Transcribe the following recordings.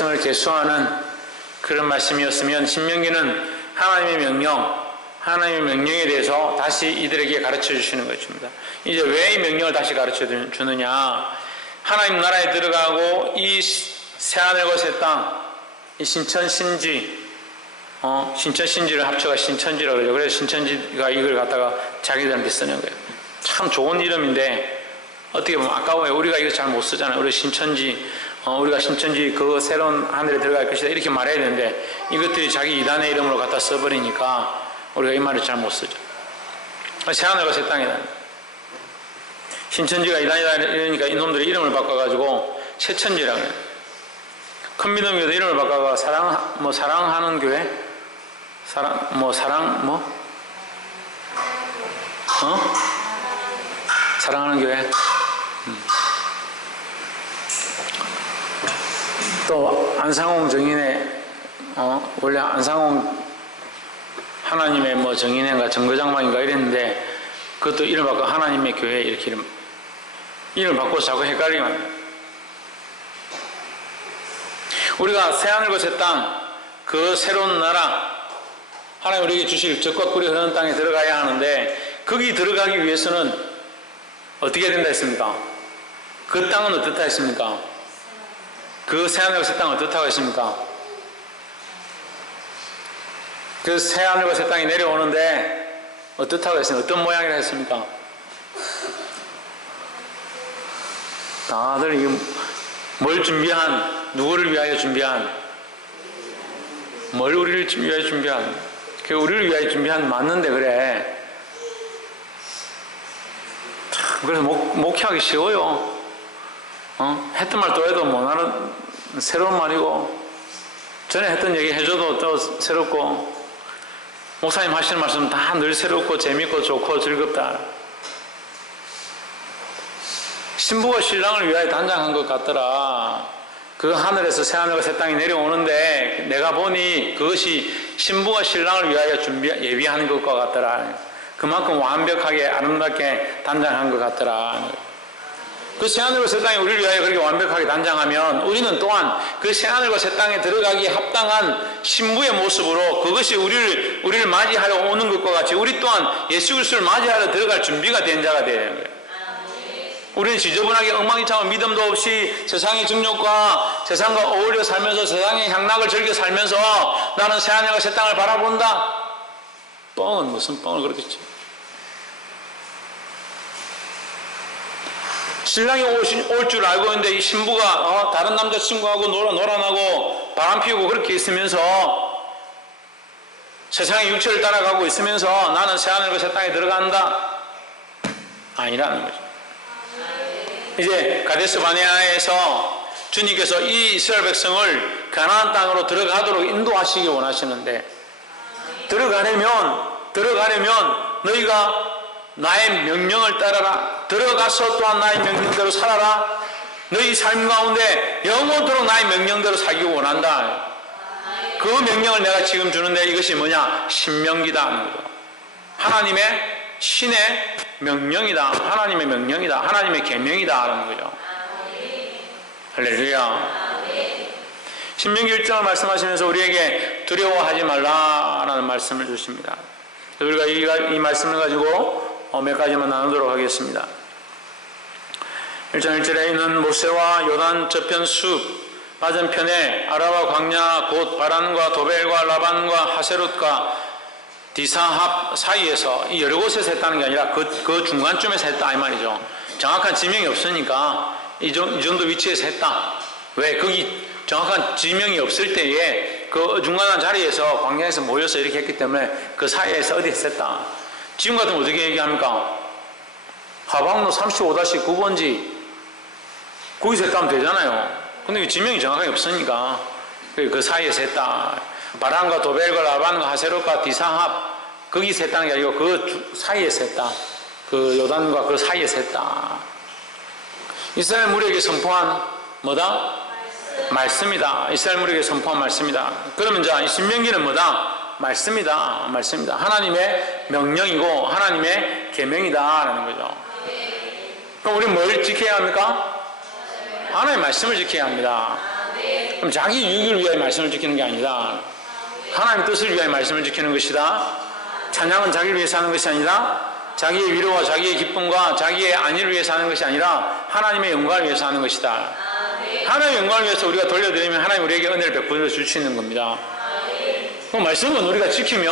백성을 계수하는 그런 말씀이었으면 신명기는 하나님의 명령에 대해서 다시 이들에게 가르쳐 주시는 것입니다. 이제 왜 이 명령을 다시 가르쳐 주느냐? 하나님 나라에 들어가고 이 새하늘과 새 땅, 이 신천신지, 신천신지를 합쳐가 신천지라고 그러죠. 그래서 신천지가 이걸 갖다가 자기들한테 쓰는 거예요. 참 좋은 이름인데 어떻게 보면 아까워요. 우리가 이거 잘 못 쓰잖아요. 우리 신천지, 우리가 신천지 그 새로운 하늘에 들어갈 것이다 이렇게 말해야 되는데 이것들이 자기 이단의 이름으로 갖다 써버리니까 우리가 이 말을 잘 못 쓰죠. 새하늘과 새 땅이다. 신천지가 이단이다 이러니까 이놈들이 이름을 바꿔가지고 새천지라고 해요. 큰 믿음교도 이름을 바꿔가 사랑하는 교회? 사랑하는 교회? 또 안상홍 정인회, 원래 안상홍 하나님의 정인회인가 정거장방인가 이랬는데 그것도 이름 바꿔 하나님의 교회 이렇게 이름 바꿔서 자꾸 헷갈리면 안 돼요. 우리가 새하늘과 새 땅, 그 새로운 나라, 하나님 우리에게 주실 젖과 꿀이 흐르는 땅에 들어가야 하는데 거기 들어가기 위해서는 어떻게 해야 된다 했습니까? 그 땅은 어떻다 했습니까? 그 새하늘과 새 땅은 어떻다고 했습니까? 그 새하늘과 새 땅이 내려오는데 어떻다고 했습니까? 어떤 모양이라 했습니까? 다들 뭘 준비한, 누구를 위하여 준비한, 뭘 우리를 위하여 준비한, 그 우리를 위하여 준비한 맞는데 그래. 그래서 목회하기 쉬워요. 했던 말 또 해도 나는 새로운 말이고 전에 했던 얘기 해줘도 또 새롭고 목사님 하시는 말씀 다 늘 새롭고 재밌고 좋고 즐겁다. 신부가 신랑을 위하여 단장한 것 같더라. 그 하늘에서 새하늘과 새 땅이 내려오는데 내가 보니 그것이 신부가 신랑을 위하여 예비한 것과 같더라. 그만큼 완벽하게 아름답게 단장한 것 같더라. 그 새하늘과 새 땅이 우리를 위하여 그렇게 완벽하게 단장하면 우리는 또한 그 새하늘과 새 땅에 들어가기에 합당한 신부의 모습으로 그것이 우리를 맞이하러 오는 것과 같이 우리 또한 예수 그리스도를 맞이하러 들어갈 준비가 된 자가 되는 거예요. 우리는 지저분하게 엉망진창한 믿음도 없이 세상의 정욕과 세상과 어울려 살면서 세상의 향락을 즐겨 살면서 나는 새하늘과 새 땅을 바라본다. 뻥은 무슨 뻥을 그렇게 쳐. 신랑이 올 줄 알고 있는데 이 신부가 다른 남자친구하고 놀아나고 바람 피우고 그렇게 있으면서 세상의 육체를 따라가고 있으면서 나는 새하늘과 새 땅에 들어간다. 아니라는 거죠. 이제 가데스 바네아에서 주님께서 이 이스라엘 백성을 가나안 땅으로 들어가도록 인도하시기 원하시는데 들어가려면 너희가 나의 명령을 따라라. 들어가서 또한 나의 명령대로 살아라. 너희 삶 가운데 영원토록 나의 명령대로 살기 원한다. 그 명령을 내가 지금 주는데 이것이 뭐냐? 신명기다 하는 거죠. 하나님의 신의 명령이다. 하나님의 명령이다. 하나님의 계명이다 하는 거죠. 할렐루야. 신명기 1장을 말씀하시면서 우리에게 두려워하지 말라라는 말씀을 주십니다. 우리가 이 말씀을 가지고 몇 가지만 나누도록 하겠습니다. 1장 1절에 있는 모세와 요단 저편 숲 맞은편에 아라바 광야 곧 바란과 도벨과 라반과 하세롯과 디사합 사이에서 이 여러 곳에서 했다는 게 아니라 그 중간쯤에서 했다 이 말이죠. 정확한 지명이 없으니까 이 정도 위치에서 했다. 왜? 거기 정확한 지명이 없을 때에 그 중간한 자리에서 광야에서 모여서 이렇게 했기 때문에 그 사이에서 어디에서 했다. 지금 같으면 어떻게 얘기합니까? 하방로 35-9번지 거기서 했다면 되잖아요. 근데 지명이 정확하게 없으니까 그 사이에서 했다. 바란과 도벨과 라반과 하세롯과 디사합 거기서 했다는 게 아니고 그 사이에서 했다. 그 요단과 그 사이에서 했다. 이스라엘 무리에게 선포한 뭐다? 말씀이다. 이스라엘 무리에게 선포한 말씀이다. 그러면 이 신명기는 뭐다? 말씀이다. 말씀이다. 하나님의 명령이고 하나님의 계명이다라는 거죠. 그럼 우리는 뭘 지켜야 합니까? 하나님의 말씀을 지켜야 합니다. 그럼 자기 유익을 위하여 말씀을 지키는 게 아니다. 하나님의 뜻을 위하여 말씀을 지키는 것이다. 찬양은 자기를 위해서 하는 것이 아니라 자기의 위로와 자기의 기쁨과 자기의 안위를 위해서 하는 것이 아니라 하나님의 영광을 위해서 하는 것이다. 하나님의 영광을 위해서 우리가 돌려드리면 하나님 우리에게 은혜를 베풀어 주시는 겁니다. 그 말씀은 우리가 지키면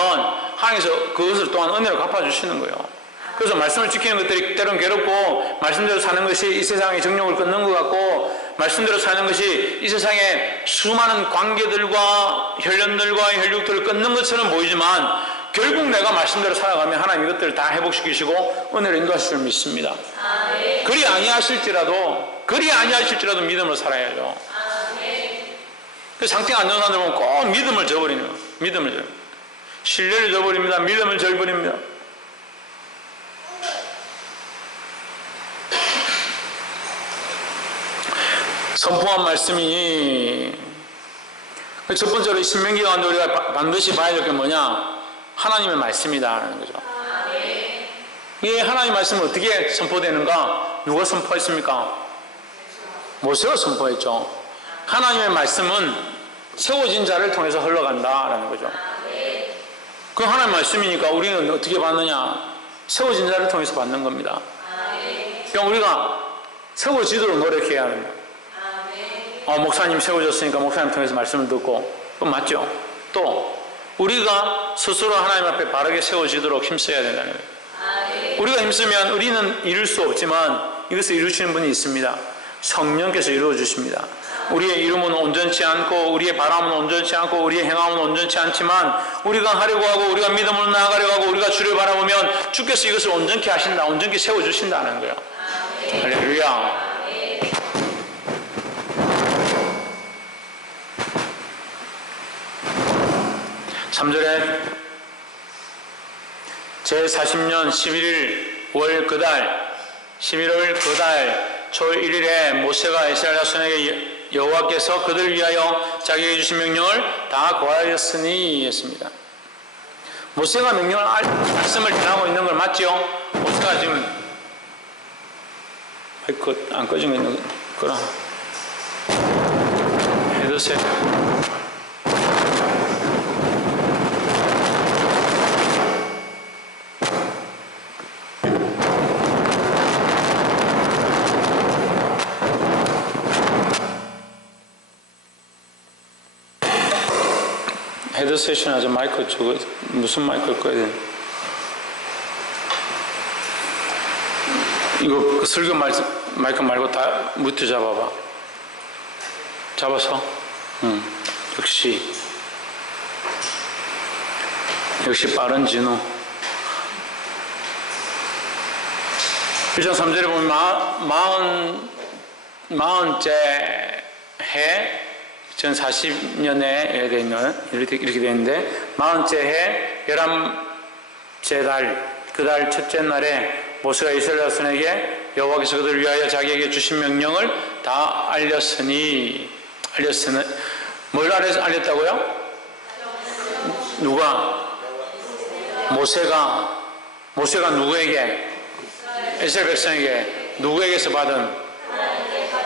하나님께서 그것을 또한 은혜로 갚아주시는 거예요. 그래서 말씀을 지키는 것들이 때로는 괴롭고 말씀대로 사는 것이 이 세상의 정욕을 끊는 것 같고 말씀대로 사는 것이 이 세상의 수많은 관계들과 혈련들과 혈육들을 끊는 것처럼 보이지만 결국 내가 말씀대로 살아가면 하나님 이것들을 다 회복시키시고 은혜로 인도하실 줄 믿습니다. 그리 아니하실지라도 믿음으로 살아야죠. 그 상태가 안 좋은 사람들 보면 꼭 믿음을 저버리는 거예요. 믿음을 저버립니다. 신뢰를 저버립니다. 믿음을 저버립니다. 선포한 말씀이 첫 번째로 신명기 가운데 우리가 반드시 봐야 될 게 뭐냐? 하나님의 말씀이다라는 거죠. 이 하나님의 말씀은 어떻게 선포되는가? 누가 선포했습니까? 모세가 선포했죠. 하나님의 말씀은 세워진 자를 통해서 흘러간다라는 거죠. 그 하나님의 말씀이니까 우리는 어떻게 받느냐? 세워진 자를 통해서 받는 겁니다. 그러니까 우리가 세워지도록 노력해야 합니다. 목사님 세워졌으니까 목사님 통해서 말씀을 듣고 그건 맞죠? 또 우리가 스스로 하나님 앞에 바르게 세워지도록 힘써야 된다는 거예요. 우리가 힘쓰면 우리는 이룰 수 없지만 이것을 이루시는 분이 있습니다. 성령께서 이루어 주십니다. 우리의 이름은 온전치 않고 우리의 바람은 온전치 않고 우리의 행함은 온전치 않지만 우리가 하려고 하고 우리가 믿음으로 나아가려고 하고 우리가 주를 바라보면 주께서 이것을 온전케 하신다. 온전케 세워주신다는 거예요. 할렐루야. 3절에 제40년 11일 월 그달 11월 그달 초일 1일에 모세가 이스라엘 자손에게 여호와께서 그들을 위하여 자기에게 주신 명령을 다 고하였으니 했습니다. 모세가 명령을 말씀을 전하고 있는 걸 맞죠? 모세가 지금 마이크 안 꺼진 거 있는 거라 헤드셋 헤드셋이나 아주 마이크 저거 무슨 마이크를 꺼야 돼? 이거 설교 마이크 말고 다 무트 잡아봐. 잡아서. 역시 빠른 진우. 1장 3절에 보면 40째 해 전 40년에 되어 있는 이렇게 되어 있는데 40째 해 11째 달 그 달 첫째 날에 모세가 이스라엘 자손에게 여호와께서 그들을 위하여 자기에게 주신 명령을 다 알렸으니 뭘 알렸다고요? 누가? 모세가 누구에게? 이스라엘 백성에게 누구에게서 받은?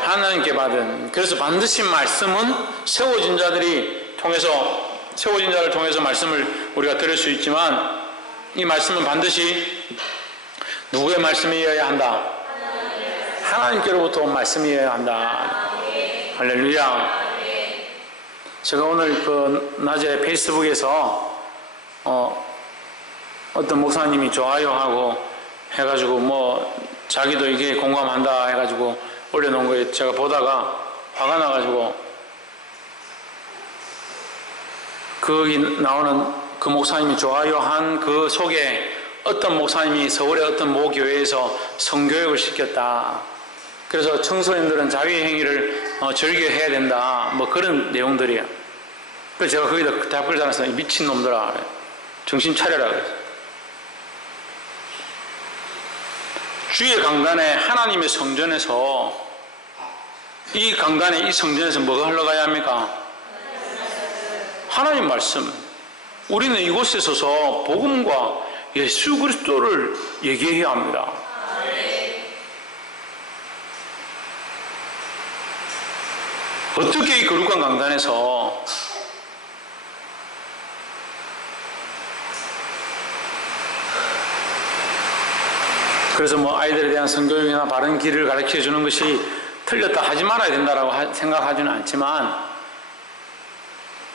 하나님께 받은. 그래서 반드시 말씀은 세워진 자를 통해서 말씀을 우리가 들을 수 있지만 이 말씀은 반드시 누구의 말씀이어야 한다? 하나님께로부터 온 말씀이어야 한다. 할렐루야. 제가 오늘 그 낮에 페이스북에서 어떤 목사님이 좋아요하고 해가지고 뭐 자기도 이게 공감한다 해가지고 올려놓은 거에 제가 보다가 화가 나가지고 거기 나오는 그 목사님이 좋아요한 그 속에 어떤 목사님이 서울의 어떤 모 교회에서 성교육을 시켰다. 그래서 청소년들은 자위 행위를 즐겨해야 된다. 뭐 그런 내용들이야. 그래서 제가 거기다 답글 달아서 미친 놈들아 정신 차려라 그랬어요. 주의 강단에 하나님의 성전에서 이 강단에 이 성전에서 뭐가 흘러가야 합니까? 하나님 말씀. 우리는 이곳에 서서 복음과 예수 그리스도를 얘기해야 합니다. 어떻게 이 거룩한 강단에서 그래서 뭐 아이들에 대한 성교육이나 바른 길을 가르쳐 주는 것이 틀렸다 하지 말아야 된다라고 생각하지는 않지만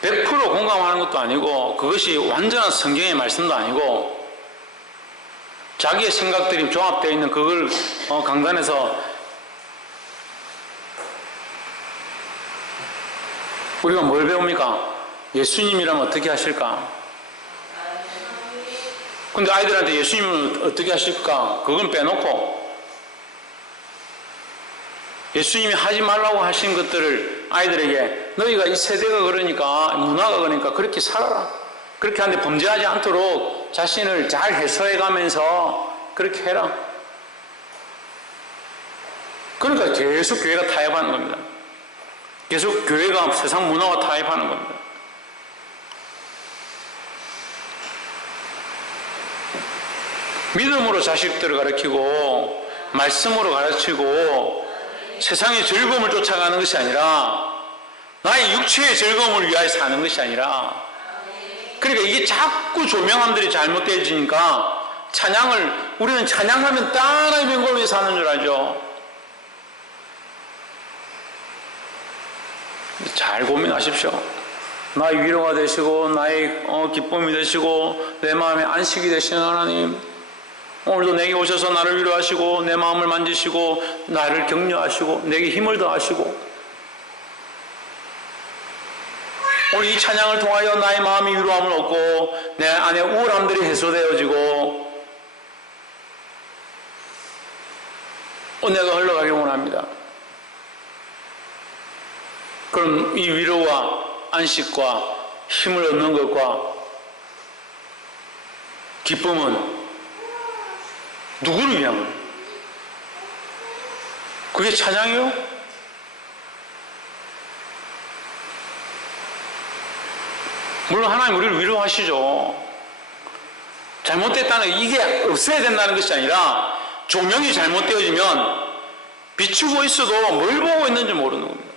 100% 공감하는 것도 아니고 그것이 완전한 성경의 말씀도 아니고 자기의 생각들이 종합되어 있는 그걸 강단에서 우리가 뭘 배웁니까? 예수님이라면 어떻게 하실까? 근데 아이들한테 예수님은 어떻게 하실까? 그건 빼놓고 예수님이 하지 말라고 하신 것들을 아이들에게 너희가 이 세대가 그러니까 문화가 그러니까 그렇게 살아라. 그렇게 하는데 범죄하지 않도록 자신을 잘 해소해 가면서 그렇게 해라. 그러니까 계속 교회가 타협하는 겁니다. 계속 교회가 세상 문화와 타협하는 겁니다. 믿음으로 자식들을 가르치고 말씀으로 가르치고 세상의 즐거움을 쫓아가는 것이 아니라 나의 육체의 즐거움을 위하여 사는 것이 아니라 그러니까 이게 자꾸 조명함들이 잘못되어지니까 우리는 찬양하면 따라 명곡을 위해서 하는 줄 알죠. 잘 고민하십시오. 나의 위로가 되시고 나의 기쁨이 되시고 내 마음의 안식이 되시는 하나님, 오늘도 내게 오셔서 나를 위로하시고 내 마음을 만지시고 나를 격려하시고 내게 힘을 더하시고 오늘 이 찬양을 통하여 나의 마음이 위로함을 얻고 내 안에 우울함들이 해소되어지고 은혜가 흘러가길 원합니다. 그럼 이 위로와 안식과 힘을 얻는 것과 기쁨은 누구를 위한 거예요? 그게 찬양이요? 물론 하나님 우리를 위로하시죠. 잘못됐다는 이게 없어야 된다는 것이 아니라 조명이 잘못되어지면 비추고 있어도 뭘 보고 있는지 모르는 겁니다.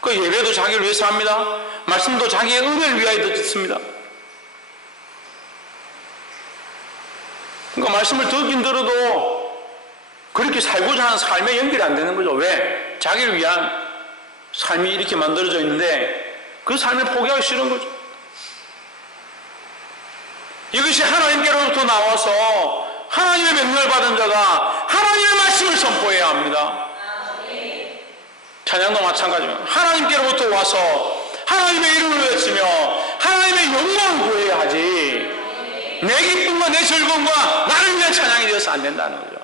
그 예배도 자기를 위해서 합니다. 말씀도 자기의 은혜를 위하여 듣습니다. 그러니까 말씀을 듣긴 들어도 그렇게 살고자 하는 삶에 연결이 안 되는 거죠. 왜? 자기를 위한 삶이 이렇게 만들어져 있는데 그 삶을 포기하기 싫은 거죠. 이것이 하나님께로부터 나와서 하나님의 명령을 받은 자가 하나님의 말씀을 선포해야 합니다. 찬양도 마찬가지입니다. 하나님께로부터 와서 하나님의 이름을 외치며 하나님의 영광을 구해야 하지 내 기쁨과 내 즐거움과 나를 위한 찬양이 되어서 안 된다는 거죠.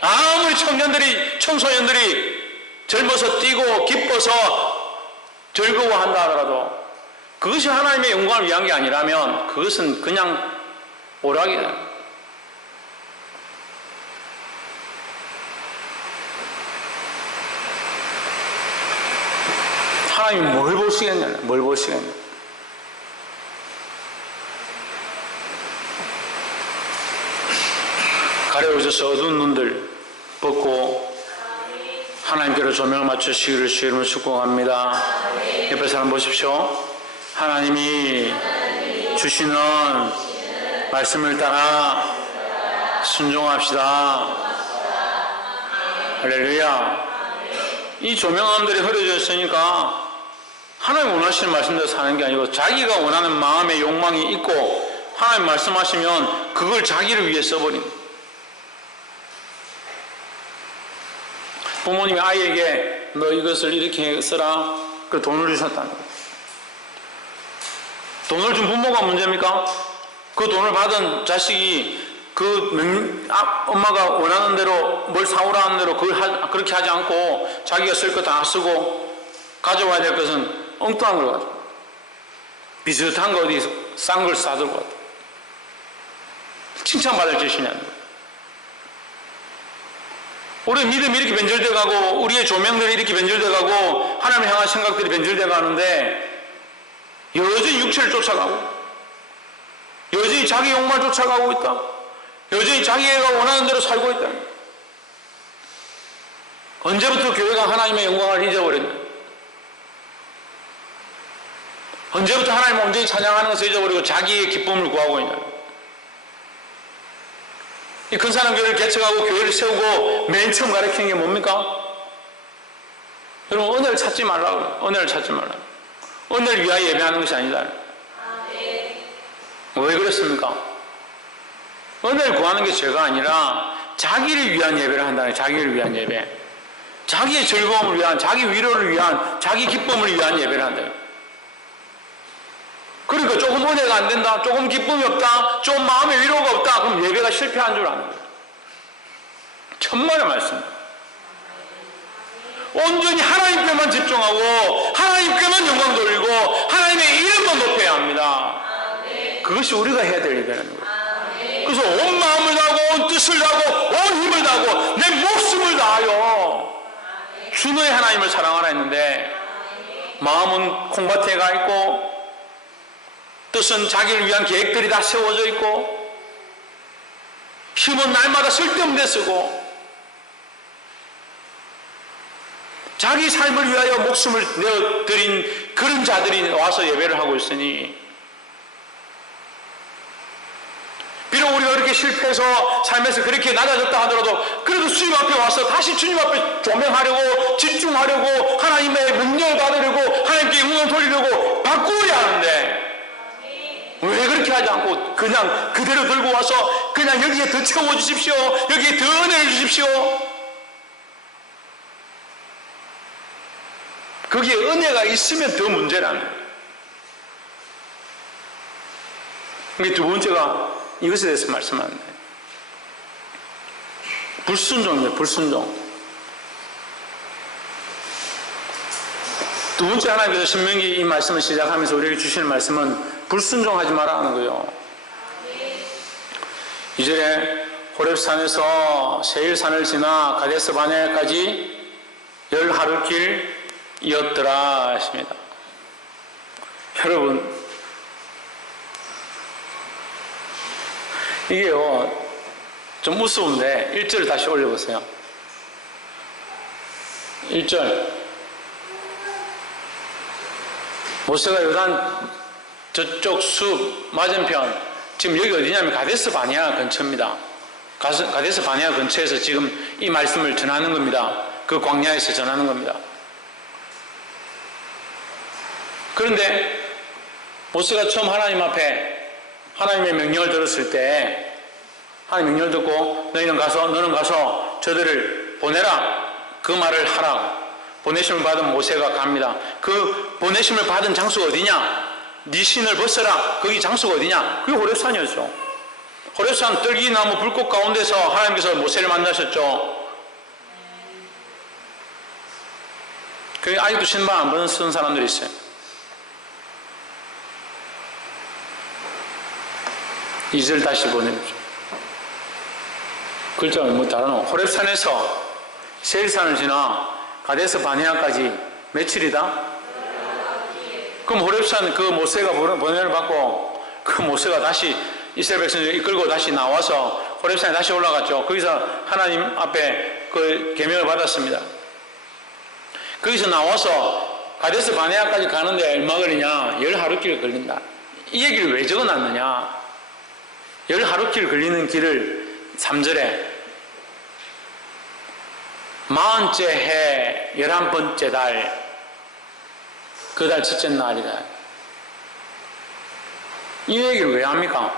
아무리 청소년들이 젊어서 뛰고 기뻐서 즐거워한다 하더라도 그것이 하나님의 영광을 위한 게 아니라면 그것은 그냥 오락이다. 하나님이 뭘 보시겠냐? 뭘 보시겠냐? 가려우셔서 어두운 눈들 벗고 하나님께로 조명을 맞추시기를 주의 이름으로 축복합니다. 옆에 사람 보십시오. 하나님이 주시는 말씀을 따라 순종합시다. 할렐루야. 이 조명함들이 흐려져 있으니까 하나님 원하시는 말씀대로 사는 게 아니고 자기가 원하는 마음의 욕망이 있고 하나님 말씀하시면 그걸 자기를 위해 써버립니다. 부모님이 아이에게 너 이것을 이렇게 쓰라 그 돈을 주셨다는 거예요. 돈을 준 부모가 문제입니까? 그 돈을 받은 자식이 엄마가 원하는 대로 뭘 사오라는 대로 그렇게 하지 않고 자기가 쓸 거 다 쓰고 가져와야 될 것은 엉뚱한 걸 가지고 비슷한 거 어디 싼 걸 사들고 왔다. 칭찬받을 짓이냐. 우리의 믿음이 이렇게 변질돼 가고 우리의 조명들이 이렇게 변질돼 가고 하나님을 향한 생각들이 변질돼 가는데 여전히 육체를 쫓아가고 여전히 자기 욕망을 쫓아가고 있다. 여전히 자기가 원하는 대로 살고 있다. 언제부터 교회가 하나님의 영광을 잊어버렸냐? 언제부터 하나님 온전히 찬양하는 것을 잊어버리고 자기의 기쁨을 구하고 있냐. 이 근사한 교회를 개척하고 교회를 세우고 맨 처음 가르치는 게 뭡니까? 여러분, 은혜를 찾지 말라고. 은혜를 찾지 말라고. 은혜를 위하여 예배하는 것이 아니다. 왜 그렇습니까? 은혜를 구하는 게 죄가 아니라 자기를 위한 예배를 한다는 거예요. 자기를 위한 예배. 자기의 즐거움을 위한, 자기 위로를 위한, 자기 기쁨을 위한 예배를 한다. 그러니까 조금 은혜가 안 된다, 조금 기쁨이 없다, 좀 마음의 위로가 없다, 그럼 예배가 실패한 줄 아는 거예요. 천만의 말씀입니다. 온전히 하나님께만 집중하고 하나님께만 영광 돌리고 하나님의 이름만 높여야 합니다. 그것이 우리가 해야 될 일이라는 거예요. 그래서 온 마음을 다하고 온 뜻을 다하고 온 힘을 다하고 내 목숨을 다하여 주너의 하나님을 사랑하라 했는데, 마음은 콩밭에 가 있고 뜻은 자기를 위한 계획들이 다 세워져 있고 힘은 날마다 쓸데없는 데 쓰고 자기 삶을 위하여 목숨을 내어드린 그런 자들이 와서 예배를 하고 있으니, 비록 우리가 그렇게 실패해서 삶에서 그렇게 낮아졌다 하더라도 그래도 주님 앞에 와서 다시 주님 앞에 조명하려고, 집중하려고, 하나님의 능력을 받으려고, 하나님께 영광을 돌리려고 바꾸어야 하는데, 왜 그렇게 하지 않고 그냥 그대로 들고 와서 그냥 여기에 더 채워주십시오, 여기에 더 은혜를 주십시오. 거기에 은혜가 있으면 더 문제라는 거예요. 이게 두 번째가 이것에 대해서 말씀하는데, 불순종이에요. 불순종. 두 번째, 하나님께서 신명기 이 말씀을 시작하면서 우리에게 주시는 말씀은 불순종하지 마라 하는 거예요. 2절에 호렙산에서 세일산을 지나 가데스 바네아까지 10하루길이었더라 하십니다. 여러분, 이게요 좀 우스운데 1절을 다시 올려보세요. 1절, 모세가 요단 저쪽 숲 맞은편, 지금 여기 어디냐면 가데스 바네아 근처입니다. 가데스 바네아 근처에서 지금 이 말씀을 전하는 겁니다. 그 광야에서 전하는 겁니다. 그런데 모세가 처음 하나님 앞에 하나님의 명령을 들었을 때, 하나님 명령을 듣고 너는 가서 저들을 보내라, 그 말을 하라. 보내심을 받은 모세가 갑니다. 그 보내심을 받은 장소가 어디냐? 네 신을 벗어라. 거기 장소가 어디냐? 그게 호렙산이었죠. 호렙산 떨기나무 불꽃 가운데서 하나님께서 모세를 만나셨죠. 그 아직도 신발 안 벗는 사람들이 있어요. 이절 다시 보내십시오. 글자가 뭐 다르노? 호렙산에서 세일산을 지나 가데스 바네아까지 며칠이다? 그럼 호렙산 그 모세가 번뇌를 받고 그 모세가 다시 이스라엘 백성들을 이끌고 다시 나와서 호렙산에 다시 올라갔죠. 거기서 하나님 앞에 그 계명을 받았습니다. 거기서 나와서 가데스 바네아까지 가는데 얼마 걸리냐? 10하루길 걸린다. 이 얘기를 왜 적어놨느냐? 10하루길 걸리는 길을 3절에 40째 해 11번째 달 그 달 첫째 날이다. 이 얘기를 왜 합니까?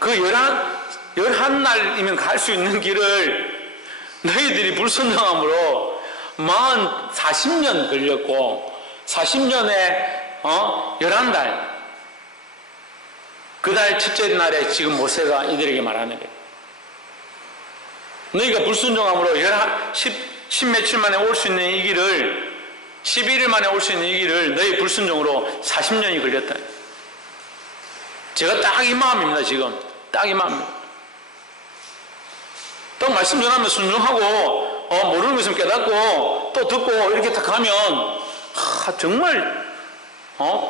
그 11날이면 갈 수 있는 길을 너희들이 불순종함으로 40년 걸렸고 40년에 11달 그 달 첫째 날에 지금 모세가 이들에게 말하는 거예요. 너희가 불순종함으로 10며칠 만에 올 수 있는 이 길을, 11일 만에 올 수 있는 이 길을 너희 불순종으로 40년이 걸렸다. 제가 딱 이 마음입니다. 지금 딱 이 마음입니다. 또 말씀 전하면 순종하고 모르는 거 있으면 깨닫고 또 듣고 이렇게 딱 가면 정말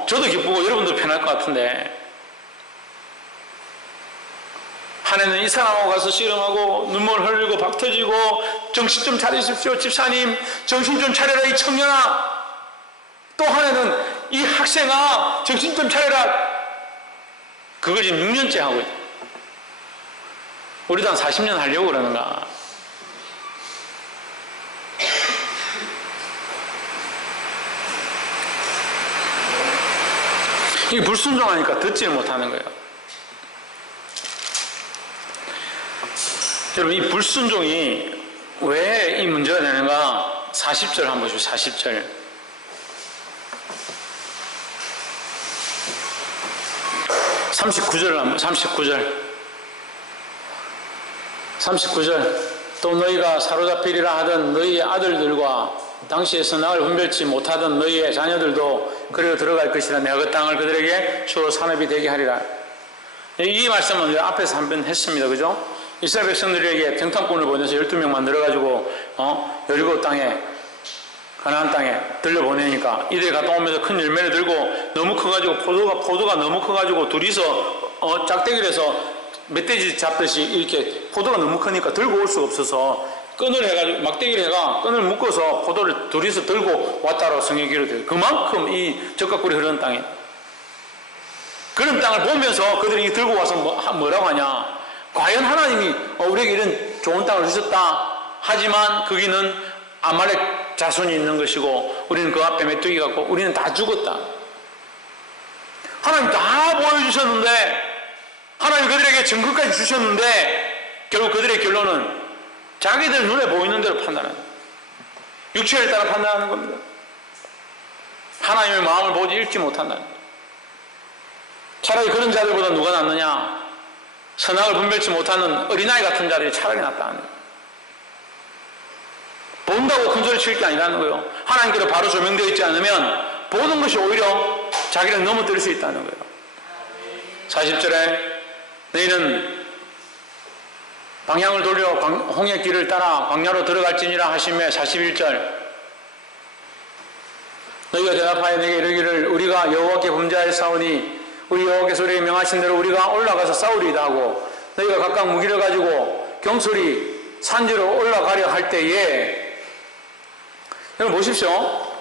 저도 기쁘고 여러분도 편할 것 같은데, 한 해는 이 사람하고 가서 씨름하고 눈물 흘리고 박 터지고 정신 좀 차리십시오 집사님, 정신 좀 차려라 이 청년아. 또 한 해는 이 학생아 정신 좀 차려라. 그걸 지금 6년째 하고 있다. 우리도 한 40년 하려고 그러는가. 이게 불순종하니까 듣지를 못하는 거예요. 여러분, 이 불순종이 왜 이 문제가 되는가? 40절 한번 보시죠. 40절. 39절 한번, 39절. 또 너희가 사로잡히리라 하던 너희의 아들들과 당시에 선악을 분별치 못하던 너희의 자녀들도 그리로 들어갈 것이라. 내가 그 땅을 그들에게 주로 산업이 되게 하리라. 이 말씀은 앞에서 한 번 했습니다. 그죠? 이스라엘 백성들에게 정탐꾼을 보내서 12명 만들어가지고 여리고 땅에, 가나안 땅에 들려보내니까 이들이 갔다 오면서 큰 열매를 들고 너무 커가지고 포도가 너무 커가지고 둘이서 짝대기를 해서 멧돼지 잡듯이 이렇게 포도가 너무 크니까 들고 올 수가 없어서 끈을 해가지고 막대기를 해가 끈을 묶어서 포도를 둘이서 들고 왔다라고 성경에 기록돼요. 그만큼 이 적각꿀이 흐르는 땅이, 그런 땅을 보면서 그들이 들고 와서 뭐라고 하냐? 과연 하나님이 우리에게 이런 좋은 땅을 주셨다 하지만 거기는 아말렉 자손이 있는 것이고 우리는 그 앞에 메뚜기 같고 우리는 다 죽었다. 하나님 다 보여주셨는데, 하나님 그들에게 증거까지 주셨는데 결국 그들의 결론은 자기들 눈에 보이는 대로 판단하는, 육체를 따라 판단하는 겁니다. 하나님의 마음을 보지 읽지 못한다는 거예요. 차라리 그런 자들보다 누가 낫느냐? 선악을 분별치 못하는 어린아이 같은 자들이 차라리 낫다는 거예요. 본다고 큰 소리 칠 게 아니라는 거예요. 하나님께로 바로 조명되어 있지 않으면 보는 것이 오히려 자기를 넘어뜨릴 수 있다는 거예요. 40절에 너희는 방향을 돌려 홍해 길을 따라 광야로 들어갈지니라 하시며, 41절 너희가 대답하여 내게 이르기를 우리가 여호와께 범죄하였사오니 우리 여호와께서 우리에게 명하신 대로 우리가 올라가서 싸우리이다 하고, 너희가 각각 무기를 가지고 경솔히 산지로 올라가려 할 때에, 여러분 보십시오.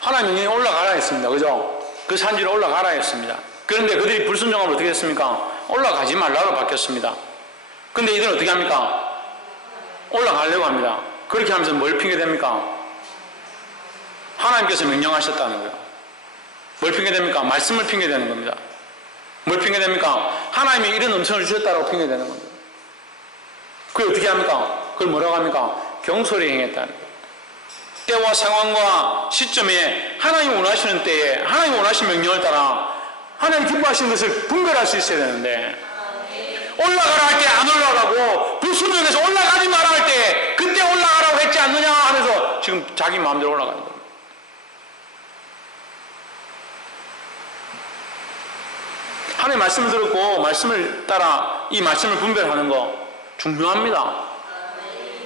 하나님이 올라가라 했습니다. 그죠? 그 산지로 올라가라 했습니다. 그런데 그들이 불순종하면 어떻게 됐습니까? 올라가지 말라로 바뀌었습니다. 근데 이들은 어떻게 합니까? 올라가려고 합니다. 그렇게 하면서 뭘 핑계댑니까? 하나님께서 명령하셨다는 거예요. 뭘 핑계댑니까? 말씀을 핑계대는 겁니다. 뭘 핑계댑니까? 하나님이 이런 음성을 주셨다고 핑계대는 겁니다. 그걸 어떻게 합니까? 그걸 뭐라고 합니까? 경솔히 행했다는 거예요. 때와 상황과 시점에 하나님이 원하시는 때에 하나님이 원하시는 명령을 따라 하나님 기뻐하시는 것을 분별할 수 있어야 되는데, 올라가라 할 때 안 올라가고 불순종해서 올라가지 마라 할 때 그때 올라가라고 했지 않느냐 하면서 지금 자기 마음대로 올라가는 겁니다. 하나님의 말씀을 듣고 말씀을 따라 이 말씀을 분별하는 거 중요합니다.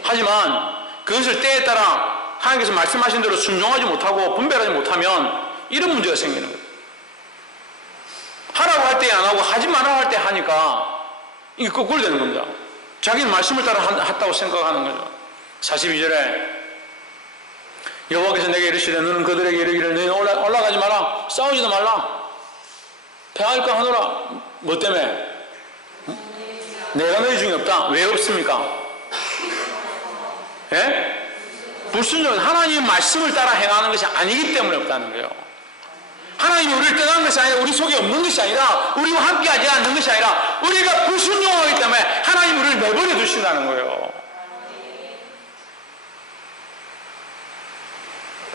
하지만 그것을 때에 따라 하나님께서 말씀하신 대로 순종하지 못하고 분별하지 못하면 이런 문제가 생기는 거예요. 하라고 할 때 안 하고 하지 말라고 할 때 하니까 이게 거꾸로 되는 겁니다. 자기는 말씀을 따라 했다고 생각하는 거죠. 42절에 여호와께서 내게 이르시되 너는 그들에게 이르기를 너희는 올라가지 마라, 싸우지도 말라, 패할 거 하노라. 뭐 때문에? 내가 너희 중에 없다. 왜 없습니까? 예? 불순종은 하나님의 말씀을 따라 행하는 것이 아니기 때문에 없다는 거예요. 하나님이 우리를 떠난 것이 아니라 우리 속에 없는 것이 아니라 우리와 함께하지 않는 것이 아니라 우리가 불순종하기 때문에 하나님이 우리를 내버려 두신다는 거예요.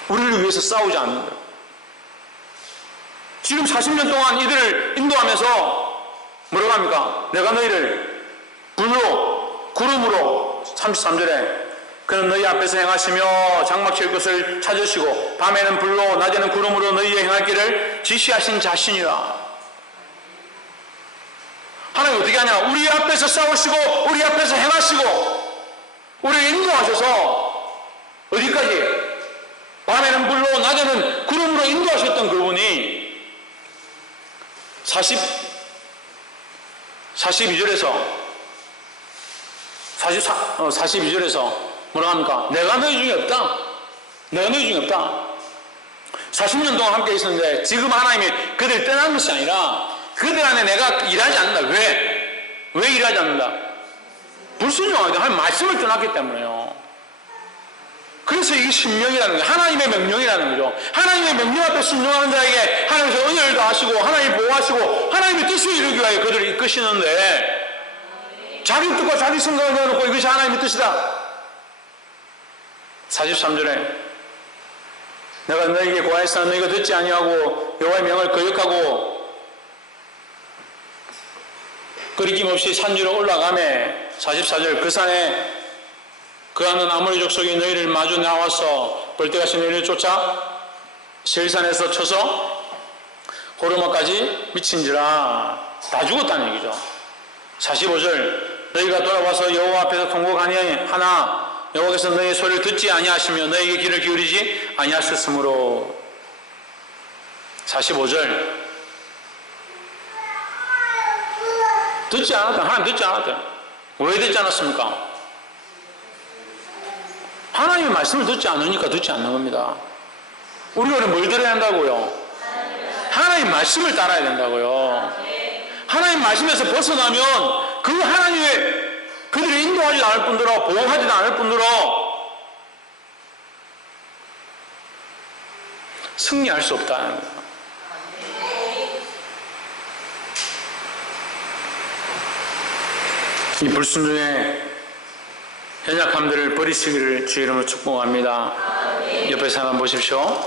우리를 위해서 싸우지 않는 거예요. 지금 40년 동안 이들을 인도하면서 뭐라고 합니까? 내가 너희를 불로 구름으로, 33절에 그는 너희 앞에서 행하시며 장막 칠 것을 찾으시고 밤에는 불로 낮에는 구름으로 너희의 행할 길을 지시하신 자신이라. 하나님 어떻게 하냐? 우리 앞에서 싸우시고 우리 앞에서 행하시고 우리를 인도하셔서 어디까지? 밤에는 불로 낮에는 구름으로 인도하셨던 그분이 42절에서 42절에서 뭐라고 합니까? 내가 너희 중에 없다. 내가 너희 중에 없다. 40년 동안 함께 있었는데 지금 하나님이 그들을 떠난 것이 아니라 그들 안에 내가 일하지 않는다. 왜 일하지 않는다? 불순종하게 하나님 말씀을 떠났기 때문에요. 그래서 이게 신명이라는 거예요. 하나님의 명령이라는 거죠. 하나님의 명령 앞에 순종하는 자에게 하나님께서 은혜를 더하시고 하나님이 보호하시고 하나님의 뜻을 이루기 위하여 그들을 이끄시는데 자기 뜻과 자기 생각을 내어놓고 이것이 하나님의 뜻이다. 43절에 내가 너에게 고하였으나 너희가 듣지 아니하고 여호와의 명을 거역하고 끄리낌 없이 산지로 올라가매 44절 그 산에 그하는 아모리 족속이 너희를 마주 나와서 벌떼같이 너희를 쫓아 세일산에서 쳐서 호르마까지 미친지라. 다 죽었다는 얘기죠. 45절 너희가 돌아와서 여호와 앞에서 통곡하니 하나 여호와께서 너희의 소리를 듣지 아니하시며 너희에게 귀를 기울이지 아니하셨으므로. 45절 듣지 않았다. 하나님 듣지 않았다. 왜 듣지 않았습니까? 하나님의 말씀을 듣지 않으니까 듣지 않는 겁니다. 우리가 뭘 들어야 한다고요? 하나님 말씀을 따라야 된다고요. 하나님 말씀에서 벗어나면 그 하나님의 그들을 인도하지 않을 뿐더러 보호하지 않을 뿐더러 승리할 수 없다는 거예요. 이 불순종의 연약함들을 버리시기를 주의 이름으로 축복합니다. 옆에 사람 보십시오.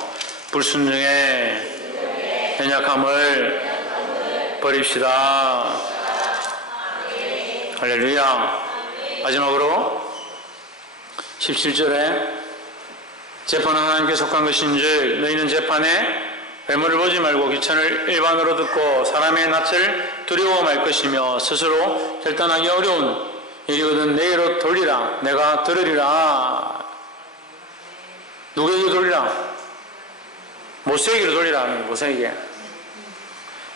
불순종의 연약함을 버립시다. 할렐루야. 마지막으로 17절에 재판은 하나님께 속한 것인지 너희는 재판에 외모를 보지 말고 귀천을 일반으로 듣고 사람의 낯을 두려워 말 것이며 스스로 결단하기 어려운 일이거든 내게로 돌리라. 내가 들으리라. 누구에게 돌리라? 모세에게로 돌리라 하는 거예요. 모세에게.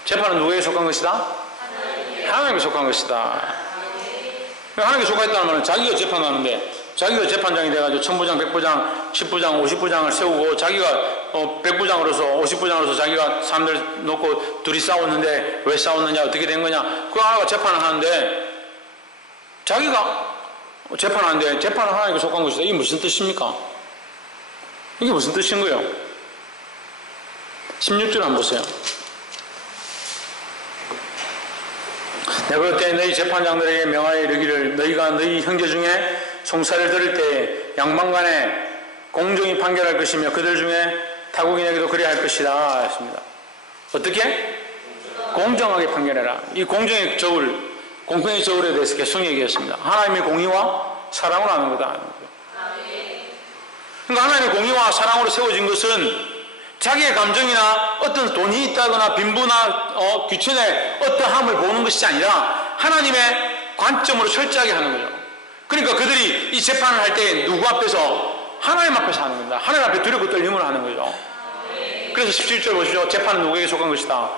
재판은 누구에게 속한 것이다? 하나님께 속한 것이다. 하나님께 속하였다는 말은 자기가 재판하는데 자기가 재판장이 돼가지고 1000부장, 100부장, 10부장, 50부장을 세우고 자기가 100부장으로서 50부장으로서 자기가 사람들 놓고 둘이 싸웠는데 왜 싸웠느냐 어떻게 된 거냐 그 하나가 재판을 하는데 자기가 재판하는데 재판은 하나님께 속한 것이다. 이게 무슨 뜻입니까? 이게 무슨 뜻인 거예요? 16절 한번 보세요. 내가 그때 너희 재판장들에게 명하여 이르기를 너희가 너희 형제 중에 송사를 들을 때 양방간에 공정히 판결할 것이며 그들 중에 타국인에게도 그래야 할 것이다 했습니다. 어떻게? 공정하게 판결해라. 이 공정의 저울 공평의 저울에 대해서 계속 얘기했습니다. 하나님의 공의와 사랑으로 하는 거다. 그러니까 하나님의 공의와 사랑으로 세워진 것은 자기의 감정이나 어떤 돈이 있다거나 빈부나 귀천의 어떠함을 보는 것이 아니라 하나님의 관점으로 철저하게 하는 거죠. 그러니까 그들이 이 재판을 할 때 누구 앞에서? 하나님 앞에서 하는 겁니다. 하나님 앞에 두렵고 떨림으로 하는 거죠. 그래서 17절 보시죠. 재판은 누구에게 속한 것이다.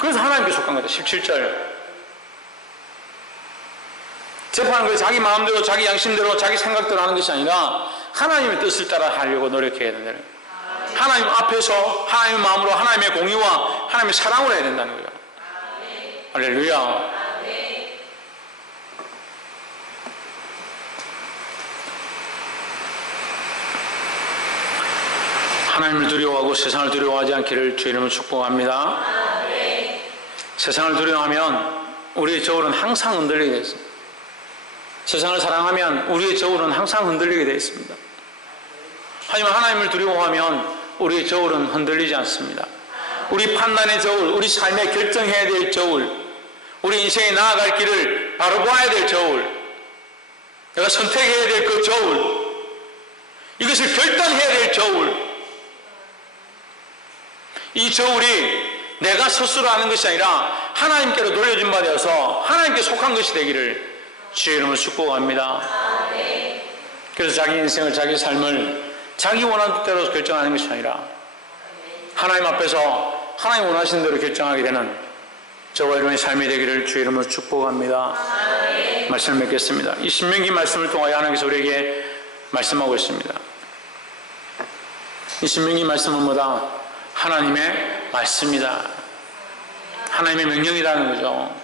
그래서 하나님께 속한 거다. 17절 재판은 그 자기 마음대로 자기 양심대로 자기 생각대로 하는 것이 아니라 하나님의 뜻을 따라 하려고 노력해야 된다는 거예요. 하나님 앞에서 하나님의 마음으로 하나님의 공의와 하나님의 사랑으로 해야 된다는 거예요. 할렐루야. 하나님을 두려워하고 세상을 두려워하지 않기를 주의 이름으로 축복합니다. 세상을 두려워하면 우리의 저울은 항상 흔들리게 되어 있습니다. 세상을 사랑하면 우리의 저울은 항상 흔들리게 되어 있습니다. 하지만 하나님을 두려워하면 우리의 저울은 흔들리지 않습니다. 우리 판단의 저울, 우리 삶에 결정해야 될 저울, 우리 인생에 나아갈 길을 바로 봐야 될 저울, 내가 선택해야 될 그 저울, 이것을 결단해야 될 저울, 이 저울이 내가 스스로 하는 것이 아니라 하나님께로 돌려준 바 되어서 하나님께 속한 것이 되기를 주의 이름으로 축복합니다. 그래서 자기 인생을 자기 삶을 자기 원하는 뜻대로 결정하는 것이 아니라 하나님 앞에서 하나님 원하시는 대로 결정하게 되는 저와 여러분의 삶이 되기를 주의 이름으로 축복합니다. 말씀을 맺겠습니다. 이 신명기 말씀을 통하여 하나님께서 우리에게 말씀하고 있습니다. 이 신명기 말씀은 뭐다? 하나님의 말씀이다. 하나님의 명령이라는 거죠.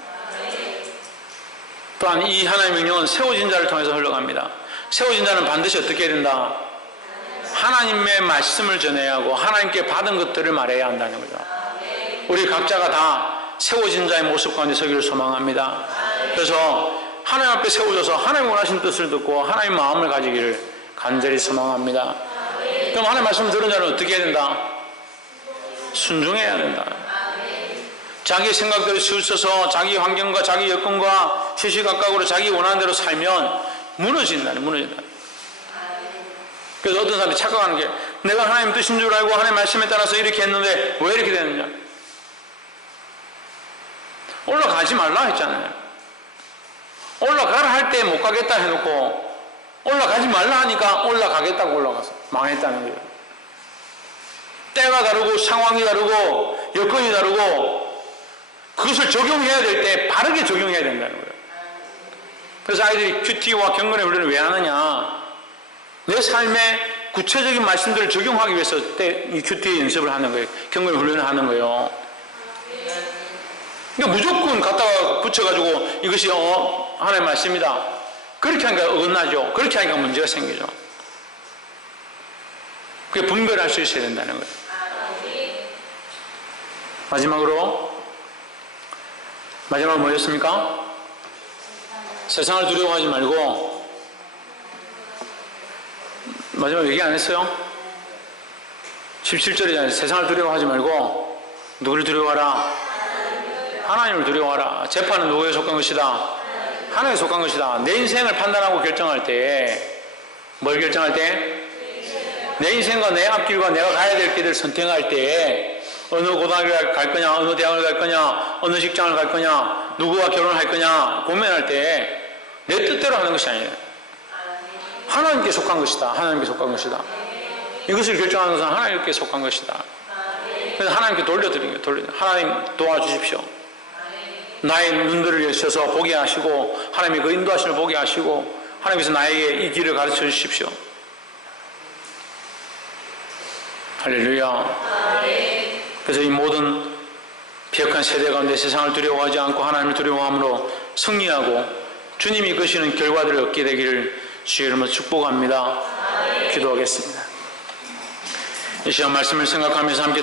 또한 이 하나님의 명령은 세워진 자를 통해서 흘러갑니다. 세워진 자는 반드시 어떻게 해야 된다? 하나님의 말씀을 전해야 하고 하나님께 받은 것들을 말해야 한다는 거죠. 우리 각자가 다 세워진 자의 모습 가운데 서기를 소망합니다. 그래서 하나님 앞에 세워져서 하나님 원하신 뜻을 듣고 하나님 마음을 가지기를 간절히 소망합니다. 그럼 하나님 말씀을 들은 자는 어떻게 해야 된다? 순종해야 된다. 자기 생각대로 치우쳐서 자기 환경과 자기 여건과 시시각각으로 자기 원하는 대로 살면 무너진다. 그래서 어떤 사람이 착각하는 게 내가 하나님 뜻인 줄 알고 하나님 말씀에 따라서 이렇게 했는데 왜 이렇게 되느냐? 올라가지 말라 했잖아요. 올라가라 할 때 못 가겠다 해놓고 올라가지 말라 하니까 올라가겠다고 올라가서 망했다는 거예요. 때가 다르고 상황이 다르고 여건이 다르고 그것을 적용해야 될 때 바르게 적용해야 된다는 거예요. 그래서 아이들이 큐티와 경건의 훈련을 왜 하느냐? 내 삶에 구체적인 말씀들을 적용하기 위해서 이 큐티 연습을 하는 거예요. 경건의 훈련을 하는 거예요. 그러니까 무조건 갖다가 붙여가지고 이것이 하나님의 말씀이다. 그렇게 하니까 어긋나죠. 그렇게 하니까 문제가 생기죠. 그게 분별할 수 있어야 된다는 거예요. 마지막으로 뭐였습니까? 세상을 두려워하지 말고 마지막 얘기 안 했어요? 17절이잖아요. 세상을 두려워하지 말고 누구를 두려워하라? 하나님을 두려워하라. 재판은 누구에 속한 것이다? 하나님에 속한 것이다. 내 인생을 판단하고 결정할 때 뭘 결정할 때? 내 인생과 내 앞길과 내가 가야 될 길을 선택할 때 어느 고등학교를 갈 거냐, 어느 대학을 갈 거냐, 어느 직장을 갈 거냐, 누구와 결혼할 거냐 고민할 때 내 뜻대로 하는 것이 아니에요. 하나님께 속한 것이다. 하나님께 속한 것이다. 이것을 결정하는 것은 하나님께 속한 것이다. 그래서 하나님께 돌려드리는 거예요. 하나님 도와주십시오. 나의 눈들을 여셔서 보게 하시고 하나님이 그 인도하심을 보게 하시고 하나님께서 나에게 이 길을 가르쳐 주십시오. 할렐루야. 그래서 이 모든 비역한 세대 가운데 세상을 두려워하지 않고 하나님을 두려워함으로 승리하고 주님이 이끄시는 결과들을 얻게 되기를 주의 이름으로 축복합니다. 기도하겠습니다. 이 시간 말씀을 생각하면서 함께